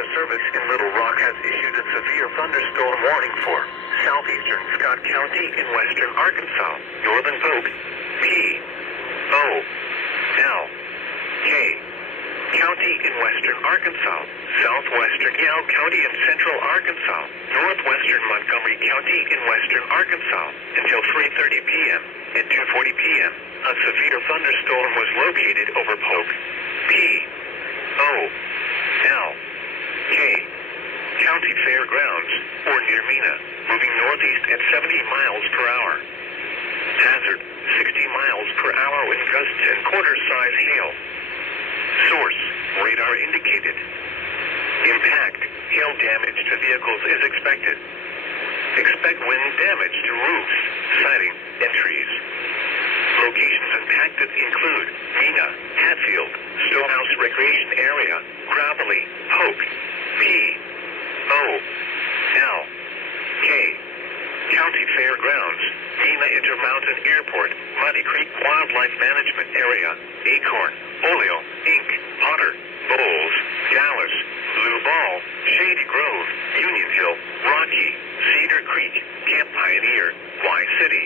Weather Service in Little Rock has issued a severe thunderstorm warning for southeastern Scott County in western Arkansas, northern Polk, P, O, L, K, County in western Arkansas, southwestern Yale County in central Arkansas, northwestern Montgomery County in western Arkansas, until 3:30 p.m. At 2:40 p.m., a severe thunderstorm was located over Polk, P, O, L, K, County Fairgrounds, or near Mena, moving northeast at 70 miles per hour. Hazard, 60 miles per hour with gusts and quarter-size hail. Source, radar indicated. Impact, hail damage to vehicles is expected. Expect wind damage to roofs, siding, and trees. Locations impacted include Mena, Hatfield, Stonehouse Recreation Area, Gravelly, Polk, P, O, L, K, County Fairgrounds, Mena Intermountain Airport, Muddy Creek Wildlife Management Area, Acorn, Oleo, Inc., Potter, Bowles, Dallas, Blue Ball, Shady Grove, Union Hill, Rocky, Cedar Creek, Camp Pioneer, Y City,